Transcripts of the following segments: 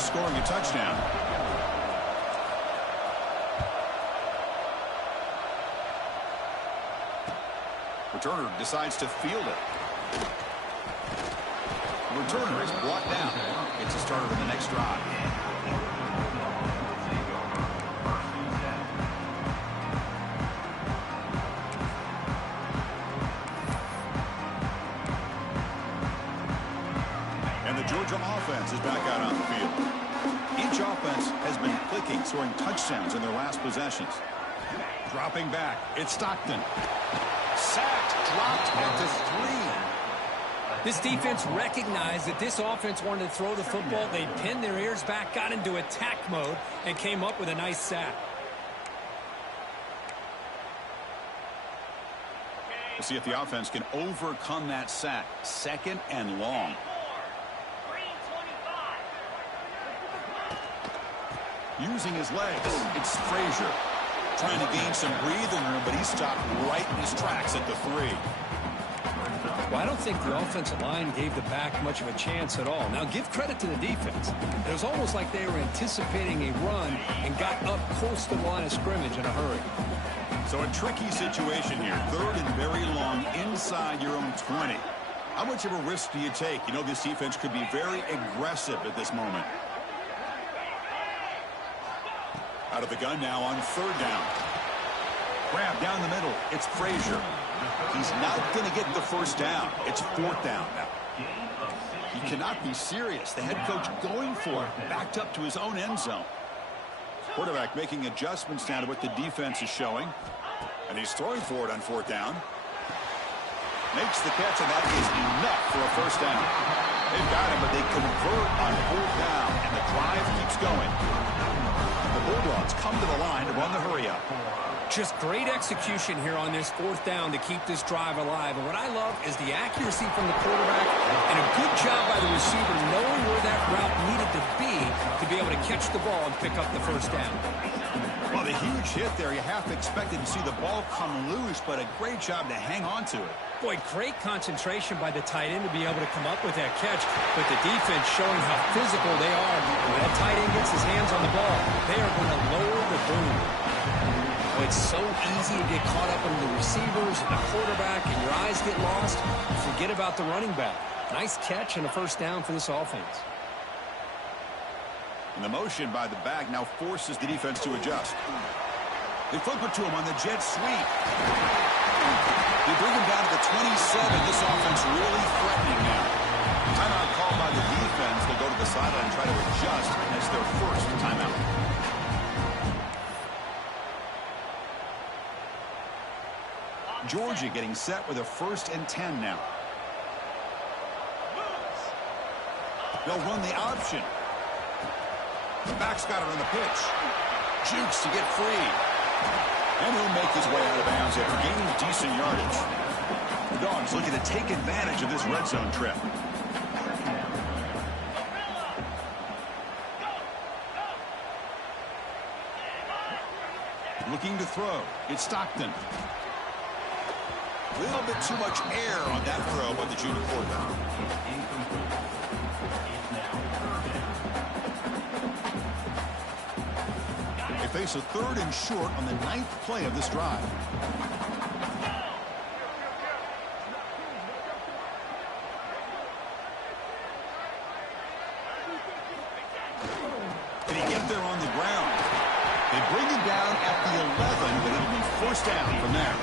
scoring a touchdown. Returner decides to field it. Returner is brought down. It's a starter in the next drive. And the Georgia offense is back out on the field. Each offense has been clicking, scoring touchdowns in their last possessions. Dropping back, it's Stockton. Sacked, dropped at the 3. This defense recognized that this offense wanted to throw the football. They pinned their ears back, got into attack mode, and came up with a nice sack. We'll see if the offense can overcome that sack. 2nd and long. Using his legs, it's Frazier. Trying to gain some breathing room, but he stopped right in his tracks at the 3. Well, I don't think the offensive line gave the back much of a chance at all. Now, give credit to the defense. It was almost like they were anticipating a run and got up close to the line of scrimmage in a hurry. So a tricky situation here. 3rd and very long inside your own 20. How much of a risk do you take? You know, this defense could be very aggressive at this moment. Out of the gun now on 3rd down. Grab down the middle. It's Frazier. He's not going to get the first down. It's 4th down now. He cannot be serious. The head coach going for it. Backed up to his own end zone. Quarterback making adjustments now to what the defense is showing. And he's throwing for it on 4th down. Makes the catch, and that is enough for a first down. They've got him, but they convert on 4th down, and the drive keeps going. The Bulldogs come to the line to run the hurry-up. Just great execution here on this 4th down to keep this drive alive. And what I love is the accuracy from the quarterback and a good job by the receiver knowing where that route needed to be able to catch the ball and pick up the first down. Well, the huge hit there, you half expected to see the ball come loose, but a great job to hang on to it. Boy, great concentration by the tight end to be able to come up with that catch, but the defense showing how physical they are. When that tight end gets his hands on the ball, they are going to lower the boom. It's so easy to get caught up in the receivers and the quarterback, and your eyes get lost. Forget about the running back. Nice catch and a first down for this offense. And the motion by the back now forces the defense to adjust. They flip it to him on the jet sweep. They bring him down to the 27. This offense really threatening now. Timeout called by the defense. They'll go to the sideline and try to adjust as their first timeout. Georgia getting set with a 1st and 10 now. They'll run the option. The back's got it on the pitch. Jukes to get free. And he'll make his way out of bounds after gaining decent yardage. The Dogs looking to take advantage of this red zone trip. Looking to throw. It's Stockton. A little bit too much air on that throw by the junior quarterback. They face a 3rd and short on the 9th play of this drive. Did he get there on the ground? They bring him down at the 11, but it'll be 1st down from there.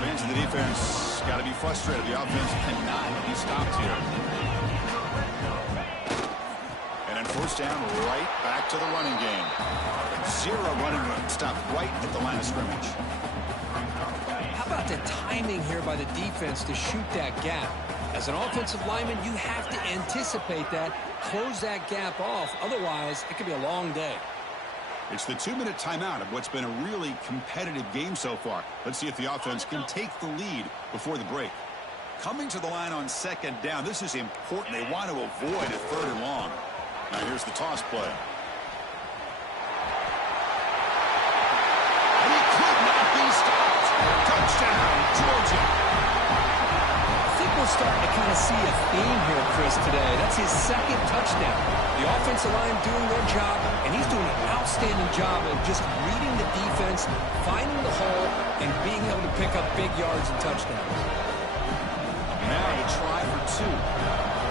Fans of the defense got to be frustrated. The offense cannot be stopped here. And then 1st down, right back to the running game. 0 running room. Stopped right at the line of scrimmage. How about the timing here by the defense to shoot that gap? As an offensive lineman, you have to anticipate that, close that gap off. Otherwise, it could be a long day. It's the 2-minute timeout of what's been a really competitive game so far. Let's see if the offense can take the lead before the break. Coming to the line on 2nd down. This is important. They want to avoid a 3rd and long. Now here's the toss play. And he could not be stopped. Touchdown, Georgia. I think we're starting to kind of see a theme here, Chris, today. That's his 2nd touchdown. The offensive line doing their job, and he's doing an outstanding job of just reading the defense, finding the hole, and being able to pick up big yards and touchdowns. Now to try for two.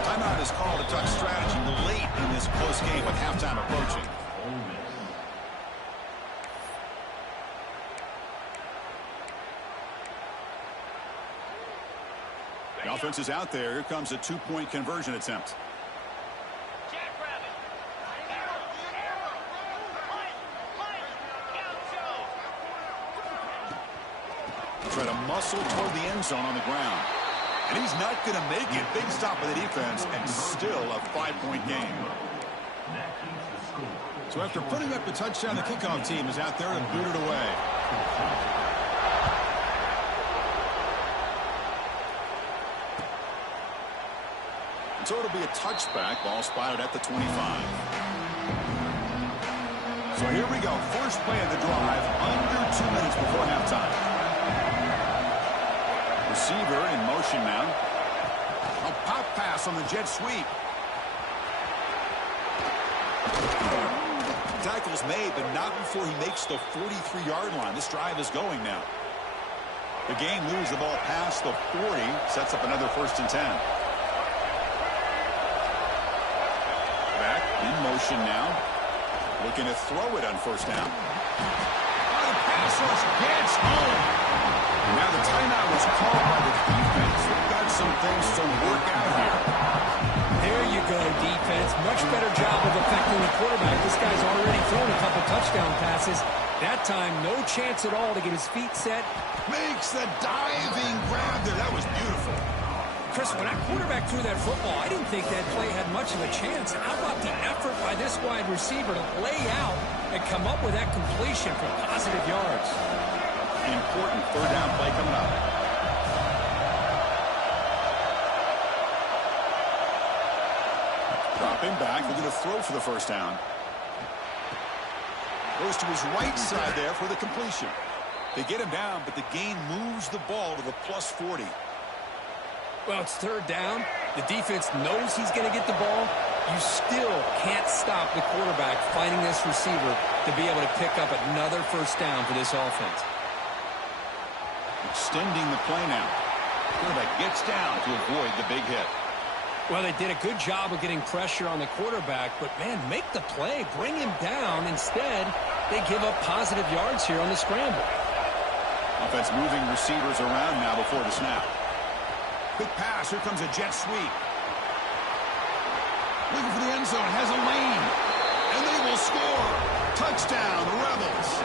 Timeout is called to talk strategy late in this close game with halftime approaching. The offense is out there. Here comes a two-point conversion attempt. Try to muscle toward the end zone on the ground. And he's not going to make it. Big stop by the defense and still a 5-point game. So after putting up the touchdown, the kickoff team is out there to boot it away. So it'll be a touchback. Ball spotted at the 25. So here we go. First play of the drive. Under 2 minutes before halftime. Receiver in motion now. A pop pass on the jet sweep. Tackle's made, but not before he makes the 43-yard line. This drive is going now. The game moves the ball past the 40. Sets up another 1st and 10. Back in motion now. Looking to throw it on 1st down. Oh, the pass rush gets home. And now the timeout was called by the defense. They've got some things to work out here. There you go, defense. Much better job of affecting the quarterback. This guy's already thrown a couple touchdown passes. That time, no chance at all to get his feet set. Makes the diving grab there. That was beautiful. Chris, when that quarterback threw that football, I didn't think that play had much of a chance. How about the effort by this wide receiver to lay out and come up with that completion for positive yards? Important 3rd down play coming up. Dropping back, looking to throw for the 1st down. Goes to his right side there for the completion. They get him down, but the gain moves the ball to the +40. Well, it's 3rd down. The defense knows he's going to get the ball. You still can't stop the quarterback finding this receiver to be able to pick up another 1st down for this offense. Extending the play now. Quarterback gets down to avoid the big hit. Well, they did a good job of getting pressure on the quarterback, but, man, make the play. Bring him down. Instead, they give up positive yards here on the scramble. Offense moving receivers around now before the snap. Quick pass. Here comes a jet sweep. Looking for the end zone. Has a lane. And they will score. Touchdown, Rebels.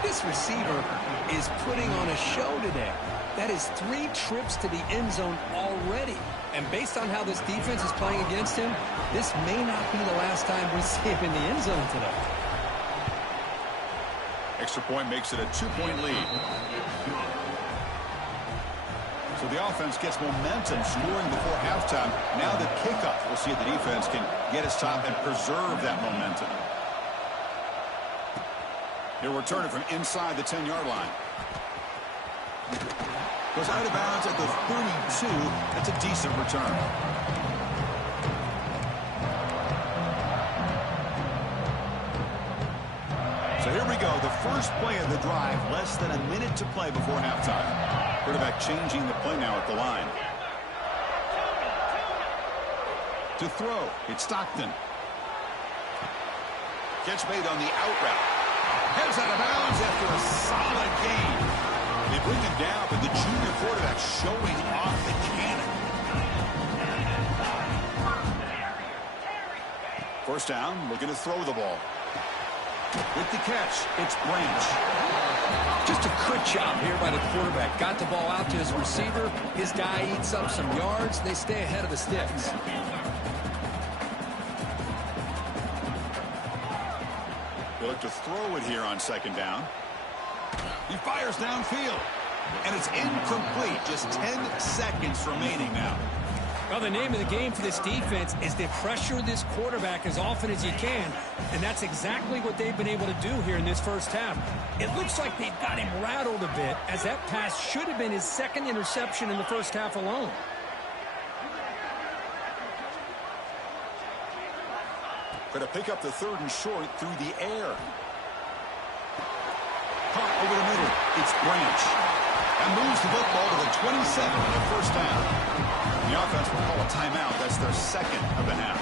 This receiver is putting on a show today. That is 3 trips to the end zone already. And based on how this defense is playing against him, this may not be the last time we see him in the end zone today. Extra point makes it a 2-point lead. So the offense gets momentum scoring before halftime. Now the kickoff. We'll see if the defense can get his top and preserve that momentum. He'll return it from inside the 10-yard line. Goes out of bounds at the 32. That's a decent return. So here we go. The first play of the drive. Less than a minute to play before halftime. Quarterback changing the play now at the line. To throw. It's Stockton. Catch made on the out route. Heads out of bounds after a solid gain. They bring him down, but the junior quarterback showing off the cannon. 1st down, looking to throw the ball. With the catch, it's Branch. Just a good job here by the quarterback. Got the ball out to his receiver. His guy eats up some yards. They stay ahead of the sticks. They look to throw it here on 2nd down. He fires downfield. And it's incomplete. Just 10 seconds remaining now. Well, the name of the game for this defense is to pressure this quarterback as often as you can. And that's exactly what they've been able to do here in this 1st half. It looks like they've got him rattled a bit, as that pass should have been his 2nd interception in the 1st half alone. Going to pick up the 3rd and short through the air. Caught over the middle. It's Branch. And moves the football to the 27 on the first down. The offense will call a timeout. That's their 2nd of the half.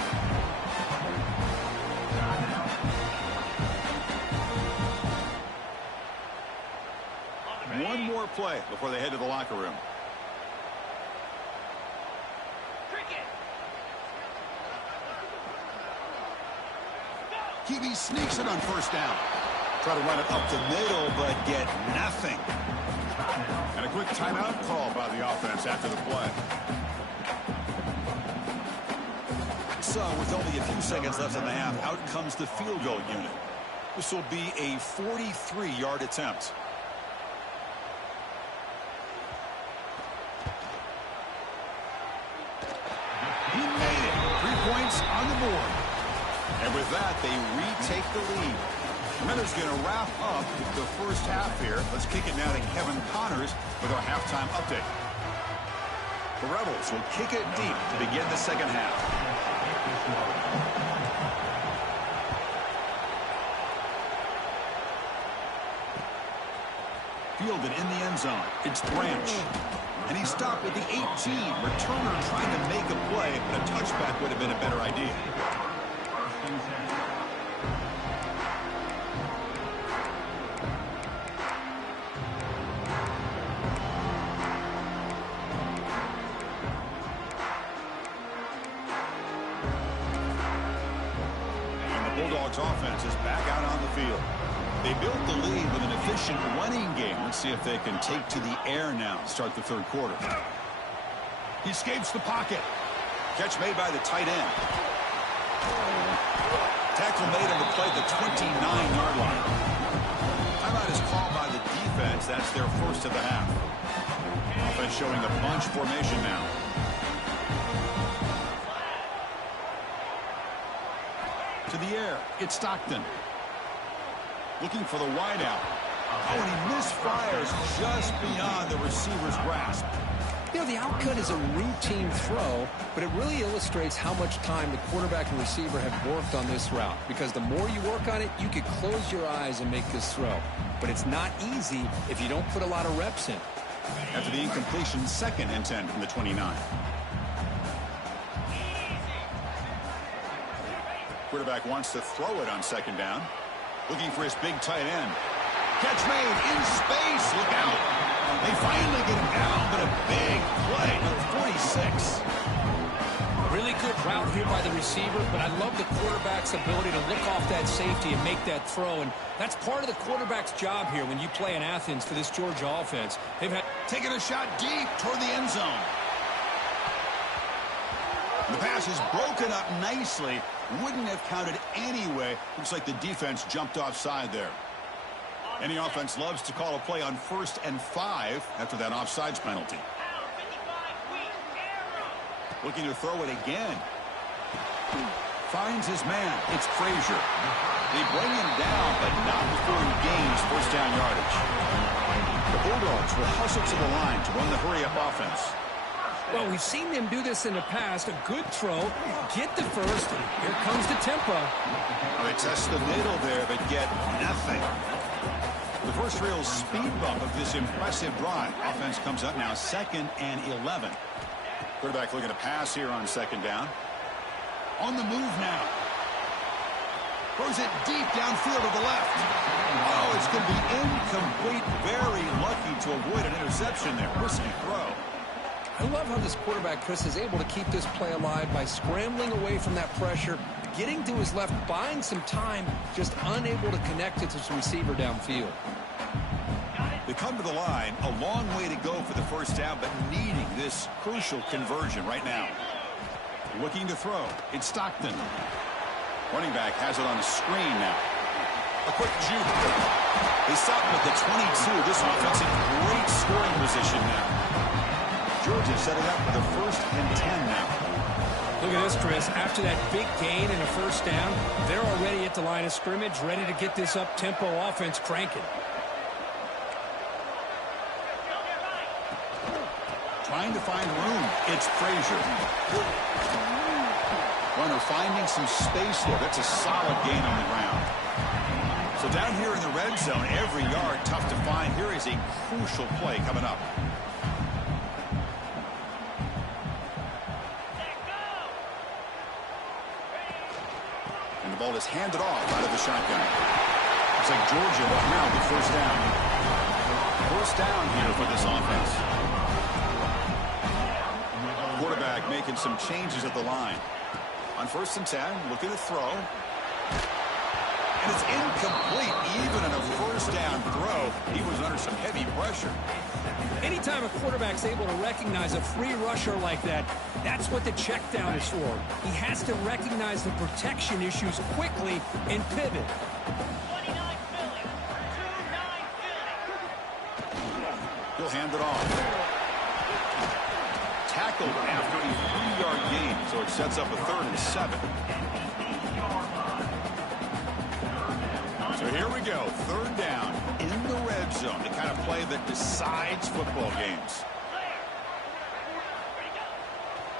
One more play before they head to the locker room. QB sneaks it on first down. Try to run it up the middle, but get nothing. And a quick timeout call by the offense after the play. So with only a few seconds left in the half, out comes the field goal unit. This will be a 43-yard attempt. He made it. 3 points on the board. And with that, they retake the lead. Minner's going to wrap up the first half here. Let's kick it now to Kevin Connors with our halftime update. The Rebels will kick it deep to begin the second half. Fielded in the end zone. It's Branch. And he stopped with the 18. Returner trying to make a play, but a touchback would have been a better idea. Bulldogs offense is back out on the field. They built the lead with an efficient running game. Let's see if they can take to the air now to start the 3rd quarter. He escapes the pocket. Catch made by the tight end. Tackle made on the play at the 29-yard line. Timeout is called by the defense. That's their first of the half. Offense showing a bunch formation now. To the air, it's Stockton. Looking for the wideout. Oh, and he misfires just beyond the receiver's grasp. You know, the outcut is a routine throw, but it really illustrates how much time the quarterback and receiver have worked on this route. Because the more you work on it, you could close your eyes and make this throw. But it's not easy if you don't put a lot of reps in. After the incompletion, 2nd and 10 from the 29. Quarterback wants to throw it on 2nd down. Looking for his big tight end. Catch made in space. Look out. They finally get him down, but a big play. Number 46. Really good route here by the receiver, but I love the quarterback's ability to look off that safety and make that throw. And that's part of the quarterback's job here when you play in Athens for this Georgia offense. They've had taking a shot deep toward the end zone. The pass is broken up nicely. Wouldn't have counted anyway. Looks like the defense jumped offside there. Any offense loves to call a play on 1st and 5 after that offsides penalty. Looking to throw it again. Finds his man. It's Frazier. They bring him down, but not before he gains first down yardage. The Bulldogs will hustle to the line to run the hurry-up offense. Well, we've seen them do this in the past. A good throw, get the first. Here comes the tempo. Well, they test the middle there, but get nothing. The first real speed bump of this impressive drive. Offense comes up now 2nd and 11. Quarterback looking to pass here on 2nd down. On the move now. Throws it deep downfield to the left. Oh, it's going to be incomplete. Very lucky to avoid an interception there. Risky throw. I love how this quarterback, Chris, is able to keep this play alive by scrambling away from that pressure, getting to his left, buying some time, just unable to connect it to his receiver downfield. They come to the line, a long way to go for the first down, but needing this crucial conversion right now. Looking to throw. It's Stockton. Running back has it on the screen now. A quick juke. They stop him at the 22. This offense in great scoring position now. Georgia setting up for the 1st and 10 now. Look at this, Chris. After that big gain and a first down, they're already at the line of scrimmage, ready to get this up-tempo offense cranking. Trying to find room. It's Frazier. Runner finding some space there. That's a solid gain on the ground. So down here in the red zone, every yard tough to find. Here is a crucial play coming up. And the ball is handed off out of the shotgun. Looks like Georgia will have the first down. First down here for this offense. Quarterback making some changes at the line. On 1st and 10, looking to throw. And it's incomplete. Even in a first down throw, he was under some heavy pressure. Anytime a quarterback's able to recognize a free rusher like that, that's what the check down is for. He has to recognize the protection issues quickly and pivot. He'll hand it off. Tackled after a 3-yard gain, so it sets up a 3rd and 7. So here we go, 3rd down in the red zone, the kind of play that decides football games.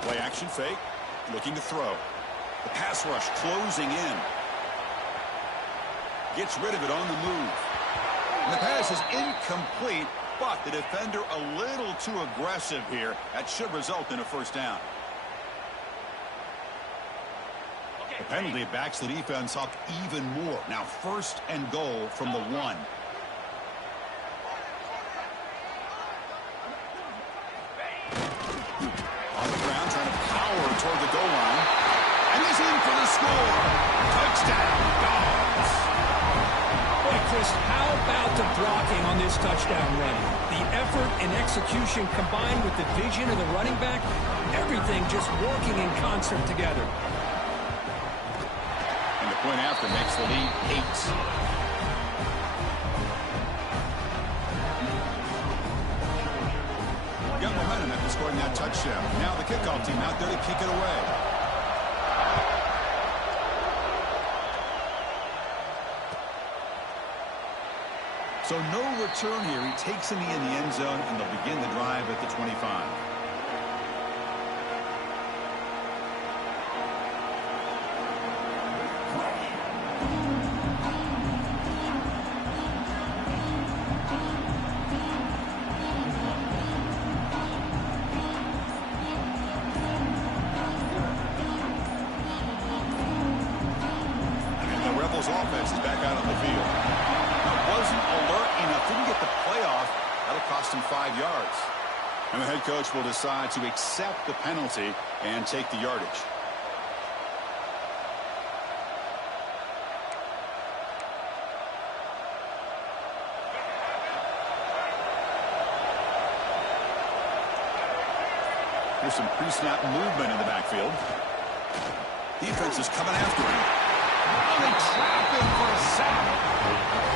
Play action fake, looking to throw. The pass rush closing in. Gets rid of it on the move. And the pass is incomplete, but the defender a little too aggressive here. That should result in a first down. The penalty backs the defense up even more. Now 1st and goal from the 1. On the ground, trying to power toward the goal line. And he's in for the score. Touchdown, Dogs. Boy, Chris, how about the blocking on this touchdown run? The effort and execution combined with the vision of the running back, everything just working in concert together. Point after makes the lead 8. Got momentum after scoring that touchdown. Now the kickoff team out there to kick it away. So no return here. He takes in the end zone, and they'll begin the drive at the 25. Offense is back out on the field. Now, wasn't alert enough, didn't get the playoff. That'll cost him 5 yards. And the head coach will decide to accept the penalty and take the yardage. Here's some pre-snap movement in the backfield. Defense is coming after him. They trap him for a sack.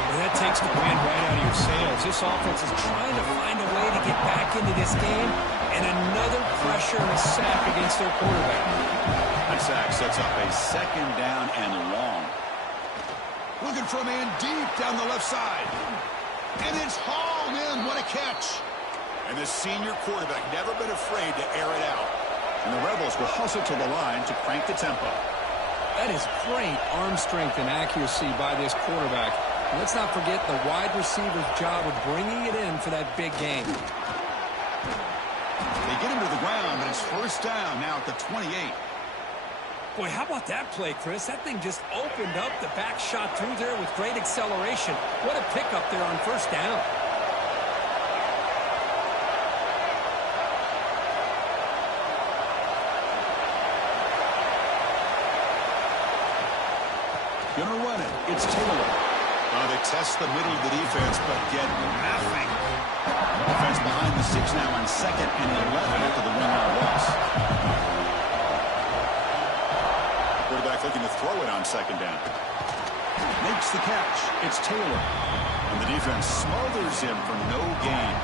Well, that takes the wind right out of your sails. This offense is trying to find a way to get back into this game, and another pressure and a sack against their quarterback. That sack sets up a 2nd down and long. Looking for a man deep down the left side. And it's hauled in. What a catch. And the senior quarterback never been afraid to air it out. And the Rebels will hustle to the line to crank the tempo. That is great arm strength and accuracy by this quarterback. And let's not forget the wide receiver's job of bringing it in for that big game. They get him to the ground, but it's 1st down now at the 28. Boy, how about that play, Chris? That thing just opened up. The back shot through there with great acceleration. What a pickup there on 1st down. Gonna run it. It's Taylor. They test the middle of the defense, but get nothing. Defense behind the 6 now on 2nd and 11 after the 1-yard loss. Quarterback looking to throw it on 2nd down. Makes the catch. It's Taylor. And the defense smothers him for no gain.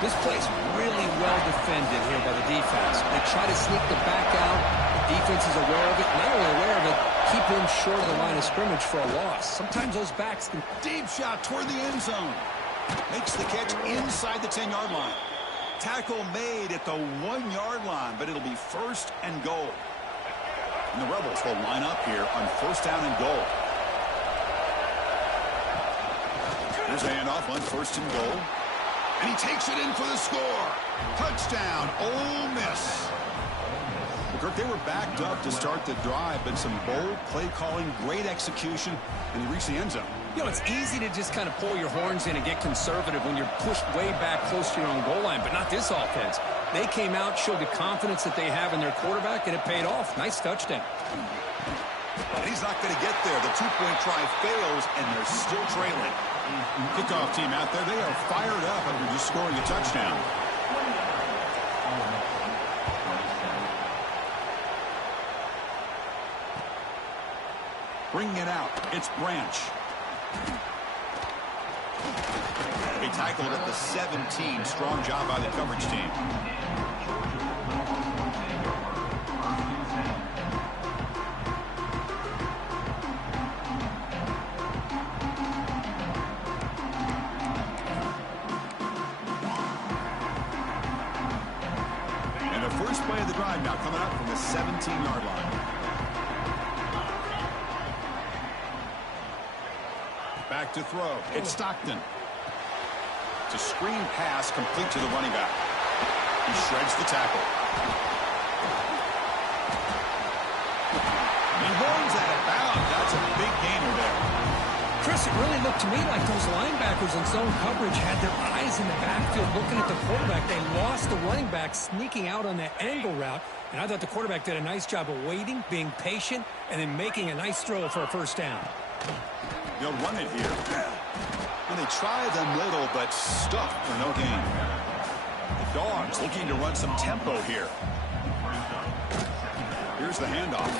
This play's really well defended here by the defense. They try to sneak the back out. The defense is aware of it. Not only aware of it, keep him short of the line of scrimmage for a loss. Sometimes those backs can... Deep shot toward the end zone. Makes the catch inside the 10-yard line. Tackle made at the 1-yard line, but it'll be 1st and goal. And the Rebels will line up here on first down and goal. Here's a handoff on first and goal. And he takes it in for the score. Touchdown, Ole Miss. Kirk, they were backed up to start the drive, but some bold play calling, great execution, and they reached the end zone. You know, it's easy to just kind of pull your horns in and get conservative when you're pushed way back close to your own goal line, but not this offense. They came out, showed the confidence that they have in their quarterback, and it paid off. Nice touchdown. And he's not going to get there. The two-point try fails, and they're still trailing. Kickoff team out there, they are fired up after just scoring a touchdown. Bringing it out, it's Branch. He tackled at the 17. Strong job by the coverage team. And the first play of the drive now coming up from the 17-yard line. Back to throw. It's Stockton. It's a screen pass complete to the running back. He shreds the tackle. He runs out of bounds. That's a big gainer there. Chris, it really looked to me like those linebackers in zone coverage had their eyes in the backfield looking at the quarterback. They lost the running back sneaking out on that angle route, and I thought the quarterback did a nice job of waiting, being patient, and then making a nice throw for a first down. They'll run it here. And they try the middle, but stuck for no gain. The Dogs looking to run some tempo here. Here's the handoff.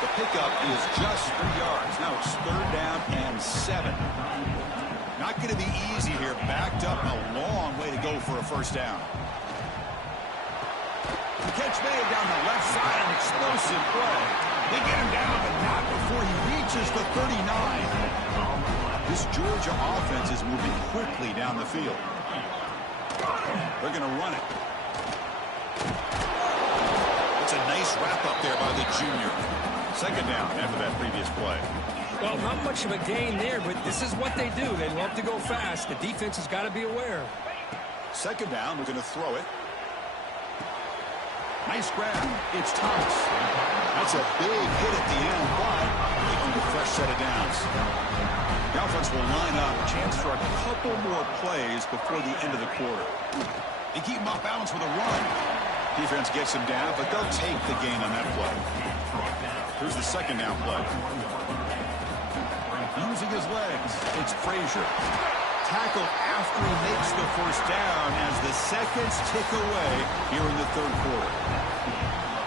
The pickup is just 3 yards. Now it's third down and 7. Not going to be easy here. Backed up a long way to go for a first down. The catch made down the left side. An explosive play. They get him down, but not before he reaches the 39. This Georgia offense is moving quickly down the field. They're going to run it. It's a nice wrap-up there by the junior. Second down after that previous play. Well, not much of a gain there, but this is what they do. They love to go fast. The defense has got to be aware. Second down, we're going to throw it. Nice grab. It's Thomas. That's a big hit at the end, but they earned a fresh set of downs. The offense will line up. Chance for a couple more plays before the end of the quarter. They keep him off balance with a run. Defense gets him down, but they'll take the gain on that play. Here's the second down play. Using his legs, it's Frazier. Tackled after he makes the first down as the seconds tick away here in the third quarter.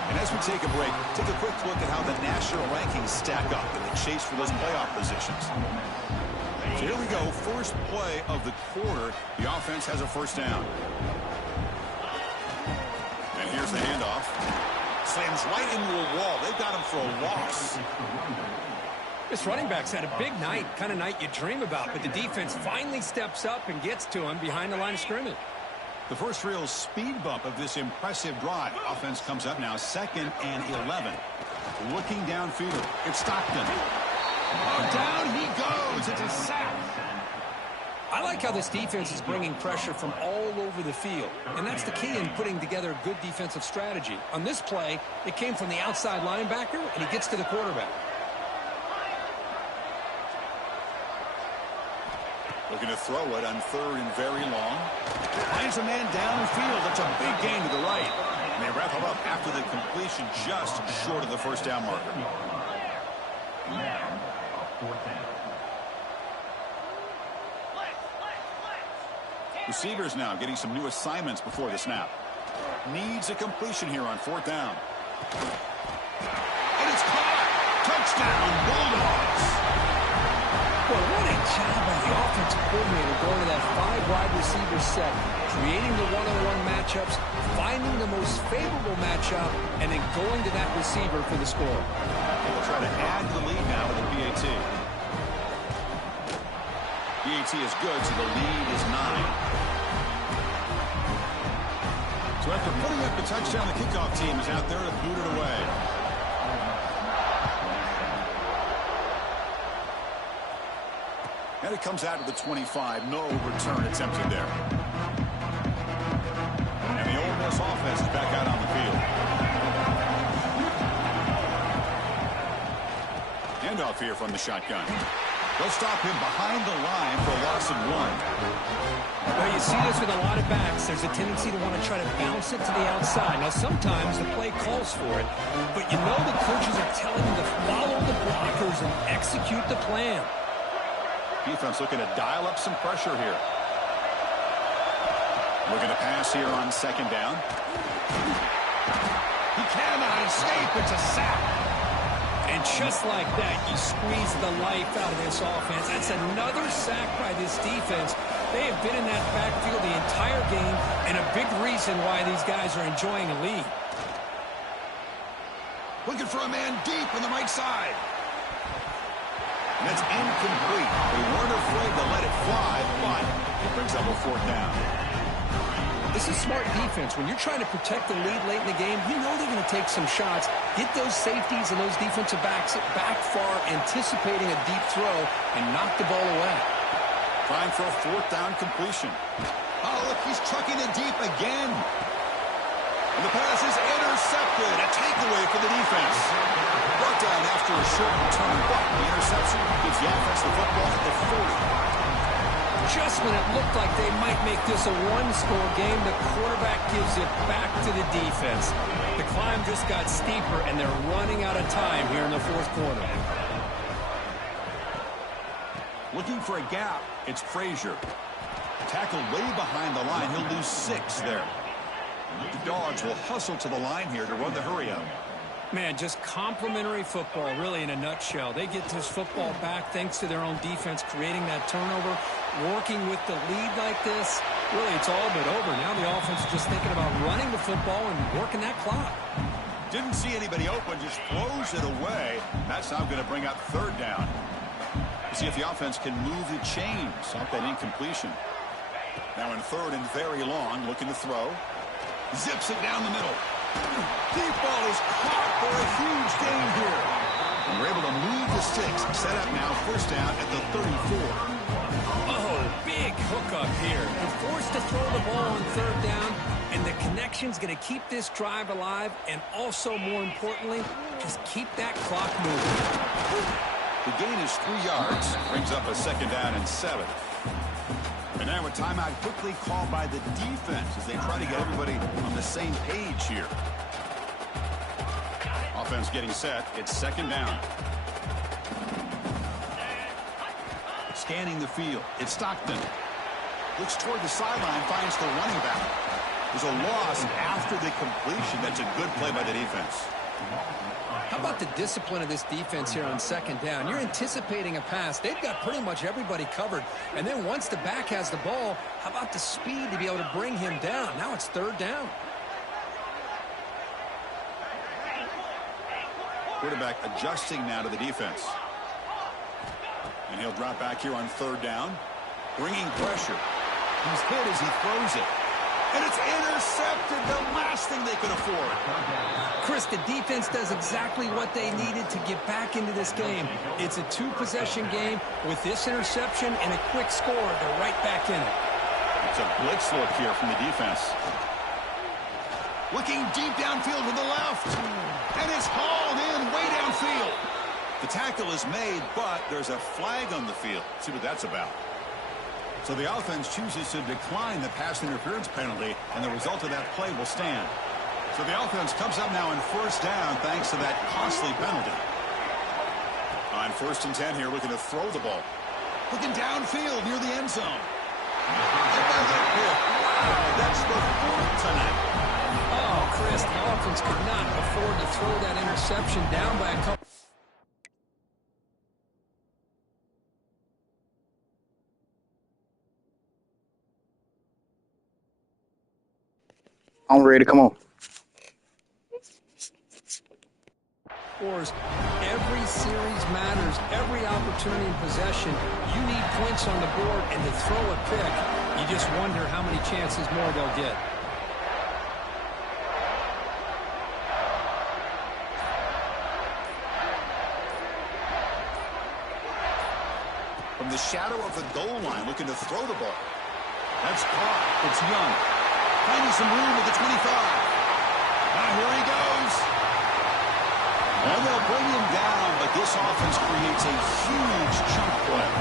And as we take a break, take a quick look at how the national rankings stack up in the chase for those playoff positions. So here we go, first play of the quarter. The offense has a first down. And here's the handoff. Slams right into a wall. They've got him for a loss. This running back's had a big night, kind of night you dream about, but the defense finally steps up and gets to him behind the line of scrimmage. The first real speed bump of this impressive drive. Offense comes up now, 2nd and 11. Looking downfield, it's Stockton. Oh, down he goes. It's a sack. I like how this defense is bringing pressure from all over the field, and that's the key in putting together a good defensive strategy. On this play, it came from the outside linebacker, and he gets to the quarterback. Looking to throw it on 3rd and very long. Finds a man downfield. That's a big gain to the right. And they wrap him up after the completion just short of the first down marker. Receivers now getting some new assignments before the snap. Needs a completion here on 4th down. And it's caught. Touchdown, Bulldogs. Well, what a job by the offensive coordinator going to that 5-wide receiver set, creating the one-on-one matchups, finding the most favorable matchup, and then going to that receiver for the score. They'll try to add to the lead now with the PAT. PAT is good, so the lead is 9. So So after putting up the touchdown, the kickoff team is out there to boot it away. And it comes out of the 25. No return attempted there. And the Ole Miss offense is back out on the field. Handoff here from the shotgun. They'll stop him behind the line for a loss of 1. Well, you see this with a lot of backs. There's a tendency to want to try to bounce it to the outside. Now, sometimes the play calls for it, but you know the coaches are telling them to follow the blockers and execute the plan. Defense looking to dial up some pressure here. Looking to pass here on second down. He cannot escape. It's a sack. And just like that, you squeeze the life out of this offense. That's another sack by this defense. They have been in that backfield the entire game, and a big reason why these guys are enjoying a lead. Looking for a man deep on the right side. And that's incomplete. They weren't afraid to let it fly, but it brings up a 4th down. This is smart defense. When you're trying to protect the lead late in the game, you know they're going to take some shots, get those safeties and those defensive backs back far, anticipating a deep throw, and knock the ball away. Trying for a 4th down completion. Oh, look, he's trucking it deep again. And the pass is intercepted. A takeaway for the defense. Brought down after a short return, but the interception gives the offense the football at the 40. Just when it looked like they might make this a one-score game, the quarterback gives it back to the defense. The climb just got steeper, and they're running out of time here in the 4th quarter. Looking for a gap, it's Frazier. Tackled way behind the line. He'll lose 6 there. The Dogs will hustle to the line here to run the hurry-up. Man, just complimentary football, really, in a nutshell. They get this football back thanks to their own defense, creating that turnover, working with the lead like this. Really, it's all but over. Now the offense is just thinking about running the football and working that clock. Didn't see anybody open, just throws it away. That's now going to bring up 3rd down. See if the offense can move the chains off that incompletion. Now in 3rd and very long, looking to throw. Zips it down the middle. Deep ball is caught for a huge gain here. And we're able to move the sticks. Set up now, 1st down at the 34. Oh, big hookup here. They're forced to throw the ball on 3rd down, and the connection's going to keep this drive alive, and also, more importantly, just keep that clock moving. The gain is 3 yards. Brings up a 2nd down and 7. And now a timeout quickly called by the defense as they try to get everybody on the same page here. Offense getting set. It's 2nd down. Scanning the field. It's Stockton. Looks toward the sideline, finds the running back. There's a loss after the completion. That's a good play by the defense. How about the discipline of this defense here on 2nd down? You're anticipating a pass. They've got pretty much everybody covered. And then once the back has the ball, how about the speed to be able to bring him down? Now it's 3rd down. Quarterback adjusting now to the defense. And he'll drop back here on 3rd down. Bringing pressure. He's hit as he throws it. And it's intercepted, the last thing they could afford. Chris, the defense does exactly what they needed to get back into this game. It's a 2-possession game. With this interception and a quick score, they're right back in it. It's a blitz look here from the defense. Looking deep downfield to the left. And it's hauled in way downfield. The tackle is made, but there's a flag on the field. Let's see what that's about. So the offense chooses to decline the pass interference penalty, and the result of that play will stand. So the offense comes up now in 1st down thanks to that costly penalty. On 1st and 10 here, looking to throw the ball. Looking downfield near the end zone. Wow, that's the 4th tonight. Oh, Chris, the offense could not afford to throw that interception down by a couple. I'm ready. Come on. Every series matters. Every opportunity in possession. You need points on the board, and to throw a pick, you just wonder how many chances more they'll get. From the shadow of the goal line, looking to throw the ball. That's caught. It's Young. Finding some room at the 25. Now here he goes. And they'll bring him down, but this offense creates a huge chunk play.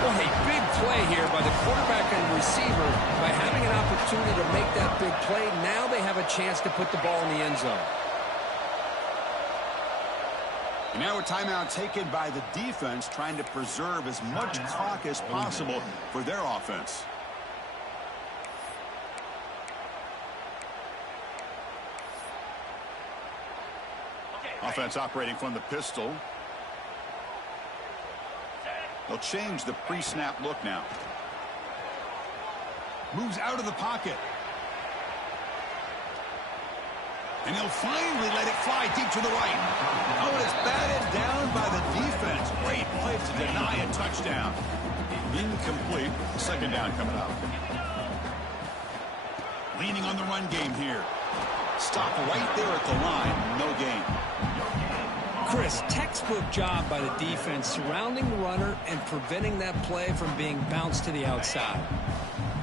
Well, a big play here by the quarterback and receiver. By having an opportunity to make that big play, now they have a chance to put the ball in the end zone. And now a timeout taken by the defense, trying to preserve as much clock as possible for their offense. Offense operating from the pistol. They'll change the pre-snap look now. Moves out of the pocket. And he'll finally let it fly deep to the right. Oh, and it's batted down by the defense. Great play to deny a touchdown. Incomplete. Second down coming up. Leaning on the run game here. Stop right there at the line. No gain. Chris, textbook job by the defense surrounding the runner and preventing that play from being bounced to the outside.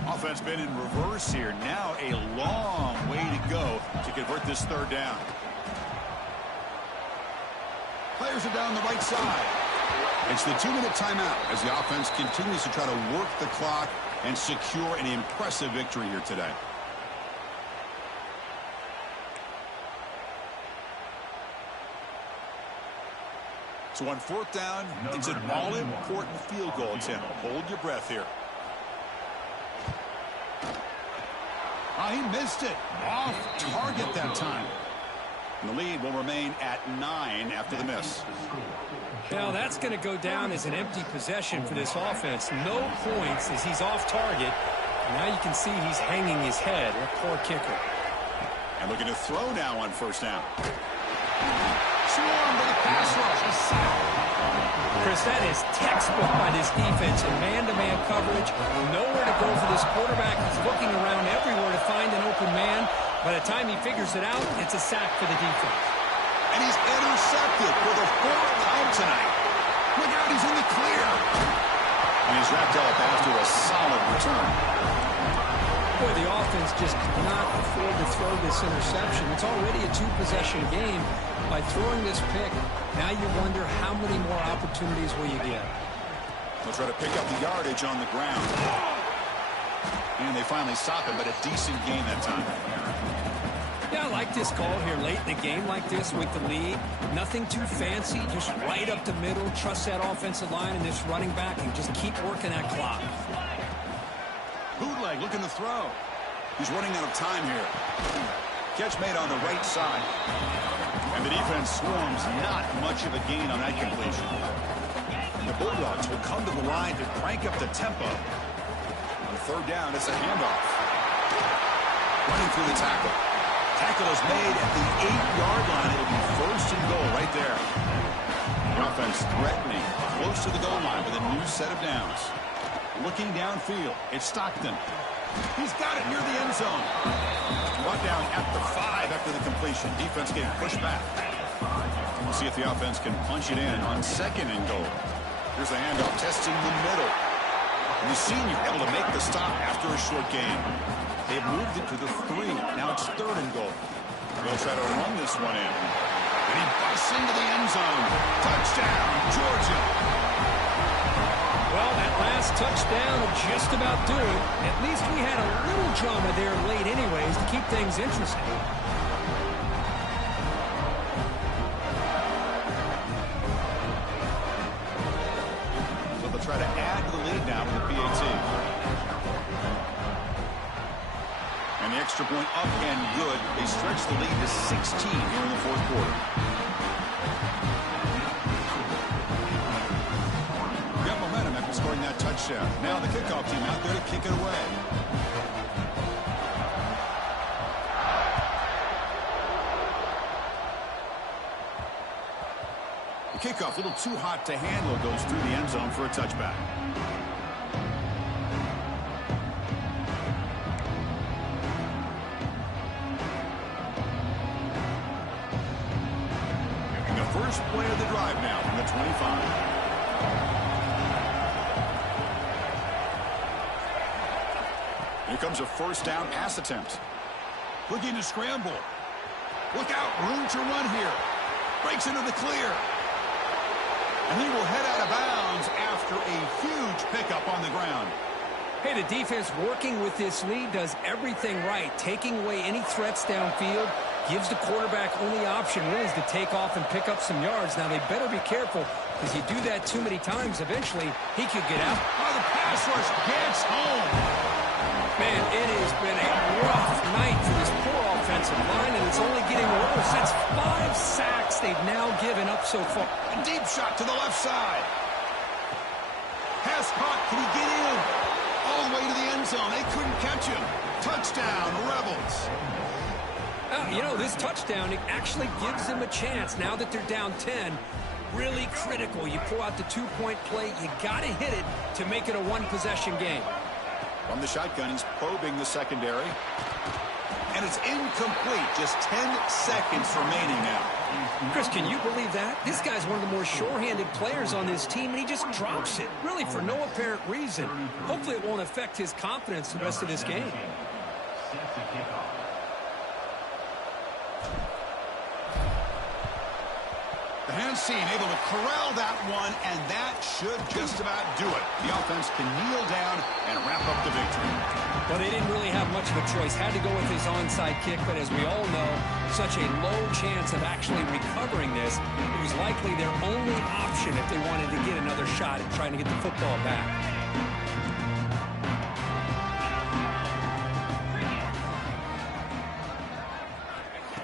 Offense been in reverse here. Now a long way to go to convert this third down. Players are down the right side. It's the 2-minute timeout as the offense continues to try to work the clock and secure an impressive victory here today. So on fourth down, it's an all-important field goal attempt. Hold your breath here. Oh, he missed it. Off target that time. And the lead will remain at 9 after the miss. Now that's going to go down as an empty possession for this offense. No points as he's off target. Now you can see he's hanging his head. A poor kicker. And looking to throw now on first down. Swarm with a pass rush. A sack. Chris, that is textbook by this defense in man-to-man coverage. Nowhere to go for this quarterback. He's looking around everywhere to find an open man. By the time he figures it out, it's a sack for the defense. And he's intercepted for the 4th time tonight. Look out, he's in the clear. And he's wrapped up after a solid return. Boy, the offense just could not afford to throw this interception. It's already a 2-possession game. By throwing this pick, now you wonder how many more opportunities will you get. They'll try to pick up the yardage on the ground. And they finally stop him, but a decent gain that time. Yeah, I like this call here late in the game like this with the lead. Nothing too fancy, just right up the middle. Trust that offensive line and this running back and just keep working that clock. Bootleg looking to throw. He's running out of time here. Catch made on the right side. And the defense swarms, not much of a gain on that completion. The Bulldogs will come to the line to crank up the tempo. On third down, it's a handoff. Running through the tackle. Tackle is made at the 8-yard line. It'll be first and goal right there. The offense threatening, close to the goal line with a new set of downs. Looking downfield, it's Stockton. He's got it near the end zone. Brought down at the 5 after the completion. Defense getting pushed back. We'll see if the offense can punch it in on second and goal. Here's the handoff, testing the middle. And the senior able to make the stop after a short gain. They've moved it to the 3. Now it's third and goal. They'll try to run this one in. And he busts into the end zone. Touchdown, Georgia. Well, that last touchdown will just about do it. At least we had a little drama there late anyways to keep things interesting. So they'll try to add to the lead now with the PAT. And the extra point up and good. They stretch the lead to 16 here in the fourth quarter. Scoring that touchdown. Now the kickoff team out there to kick it away. The kickoff, a little too hot to handle, goes through the end zone for a touchback. Making the first play of the drive now from the 25. Here comes a first down pass attempt. Looking to scramble. Look out, room to run here. Breaks into the clear. And he will head out of bounds after a huge pickup on the ground. Hey, the defense working with this lead does everything right. Taking away any threats downfield gives the quarterback only option really is to take off and pick up some yards. Now, they better be careful because you do that too many times, eventually he could get out. Oh, the pass rush gets home. Man, it has been a rough night for this poor offensive line, and it's only getting worse. That's 5 sacks they've now given up so far. A deep shot to the left side. Pass caught. Can he get in? All the way to the end zone. They couldn't catch him. Touchdown, Rebels. You know, this touchdown, it actually gives them a chance now that they're down 10. Really critical. You pull out the 2-point play. You got to hit it to make it a one-possession game. From the shotgun, he's probing the secondary. And it's incomplete. Just 10 seconds remaining now. Chris, can you believe that? This guy's one of the more sure-handed players on this team, and he just drops it, really for no apparent reason. Hopefully it won't affect his confidence the rest of this game. The hands team able to corral that one, and that should just about do it. The offense can kneel down and wrap up the victory. Well, they didn't really have much of a choice. Had to go with his onside kick, but as we all know, such a low chance of actually recovering this. It was likely their only option if they wanted to get another shot at trying to get the football back.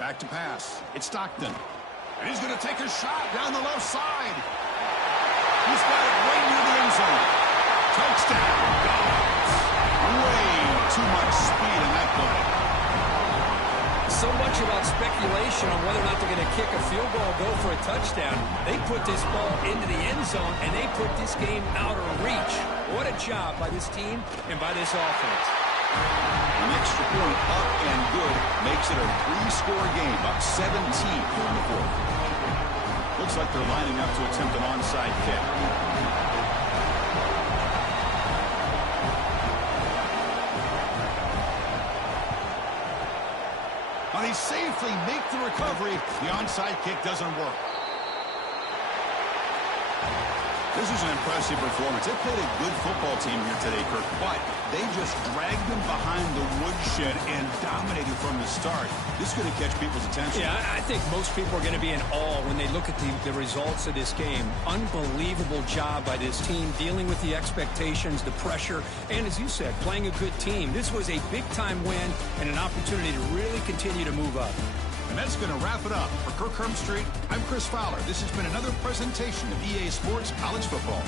Back to pass. It's Stockton. And he's going to take a shot down the left side. He's got it right near the end zone. Touchdown, Dogs. Way too much speed in that play. So much about speculation on whether or not they're going to kick a field goal or go for a touchdown. They put this ball into the end zone, and they put this game out of reach. What a job by this team and by this offense. An extra point up and good makes it a 3-score game, up 17 here in the fourth. Looks like they're lining up to attempt an onside kick. Now they safely make the recovery. The onside kick doesn't work. This is an impressive performance. They played a good football team here today, Kirk, but they just dragged them behind the woodshed and dominated from the start. This is going to catch people's attention. Yeah, I think most people are going to be in awe when they look at the results of this game. Unbelievable job by this team, dealing with the expectations, the pressure, and as you said, playing a good team. This was a big-time win and an opportunity to really continue to move up. And that's going to wrap it up. For Kirk Street, I'm Chris Fowler. This has been another presentation of EA Sports College Football.